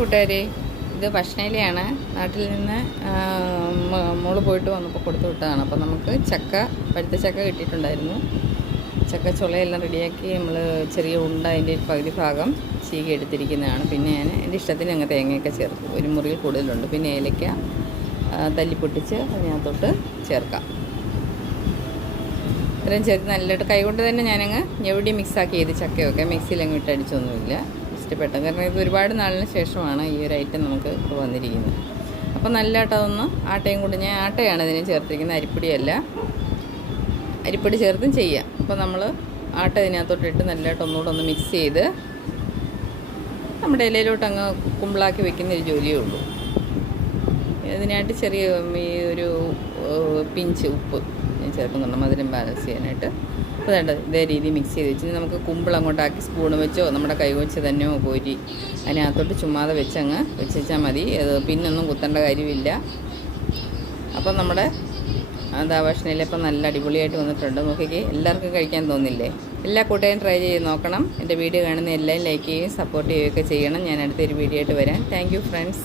കൂട്ടുകാരെ, ഇത് ഭക്ഷണയിലയാണ്. നാട്ടിൽ നിന്ന് മോള് പോയിട്ട് വന്നപ്പോൾ കൊടുത്തു വിട്ടതാണ്. അപ്പോൾ നമുക്ക് പഴുത്ത ചക്ക കിട്ടിയിട്ടുണ്ടായിരുന്നു. ചക്ക ചുളയെല്ലാം റെഡിയാക്കി നമ്മൾ ചെറിയ ഉണ്ട അതിൻ്റെ ഒരു പകുതി ഭാഗം ചീകി എടുത്തിരിക്കുന്നതാണ്. പിന്നെ ഞാൻ എൻ്റെ ഇഷ്ടത്തിന് അങ്ങ് തേങ്ങയൊക്കെ ചേർക്കും. ഒരു മുറിയിൽ കൂടുതലുണ്ട്. പിന്നെ ഏലയ്ക്ക തല്ലിപ്പൊട്ടിച്ച് അതിനകത്തോട്ട് ചേർക്കാം. ഇത്രയും ചേർത്ത് നല്ലതായിട്ട് കൈകൊണ്ട് തന്നെ ഞാനങ്ങ് ഞെവിടി മിക്സാക്കി ചെയ്ത് ചക്കയൊക്കെ മിക്സിയിൽ അങ്ങ് ഇട്ടടിച്ചൊന്നുമില്ല. ഇഷ്ടപ്പെട്ടു. കാരണം ഇത് ഒരുപാട് നാളിന് ശേഷമാണ് ഈ ഒരു ഐറ്റം നമുക്ക് ഇപ്പോൾ വന്നിരിക്കുന്നത്. അപ്പോൾ നല്ലതായിട്ട് അതൊന്ന് ആട്ടയും കൂടി, ഞാൻ ആട്ടയാണ് ഇതിന് ചേർത്തിരിക്കുന്നത്, അരിപ്പൊടിയല്ല. അരിപ്പൊടി ചേർത്തും ചെയ്യാം. അപ്പോൾ നമ്മൾ ആട്ട ഇതിനകത്തോട്ടിട്ട് നല്ലതായിട്ട് ഒന്നുകൂടെ ഒന്ന് മിക്സ് ചെയ്ത് നമ്മുടെ ഇലയിലോട്ട് അങ്ങ് കുമ്പിളാക്കി വെക്കുന്ന ഒരു ജോലിയേ ഉള്ളൂ. ഇതിനായിട്ട് ചെറിയ ഈ ഒരു പിഞ്ച് ഉപ്പ് ഞാൻ ചേർക്കുന്നുണ്ട്, മധുരം ബാലൻസ് ചെയ്യാനായിട്ട്. അപ്പോൾ വേണ്ട ഇതേ രീതി മിക്സ് ചെയ്ത് വെച്ച് നമുക്ക് കുമ്പിൾ അങ്ങോട്ടാക്കി സ്പൂൺ വെച്ചോ നമ്മുടെ കൈ വെച്ച് തന്നെയോ കോരി അതിനകത്തോട്ട് ചുമ്മാതെ വെച്ചങ്ങ് വെച്ചാൽ മതി. അത് പിന്നൊന്നും കുത്തേണ്ട കാര്യമില്ല. അപ്പം നമ്മുടെ ഭക്ഷണയിലിപ്പം നല്ല അടിപൊളിയായിട്ട് വന്നിട്ടുണ്ട്. നോക്കിക്കേ, എല്ലാവർക്കും കഴിക്കാൻ തോന്നില്ലേ? എല്ലാ കൂട്ടുകാരും ട്രൈ ചെയ്ത് നോക്കണം. എൻ്റെ വീഡിയോ കാണുന്ന എല്ലാവരും ലൈക്ക് ചെയ്യുകയും സപ്പോർട്ട് ചെയ്യുകയൊക്കെ ചെയ്യണം. ഞാൻ അടുത്തൊരു വീഡിയോ ആയിട്ട് വരാം. Thank you friends.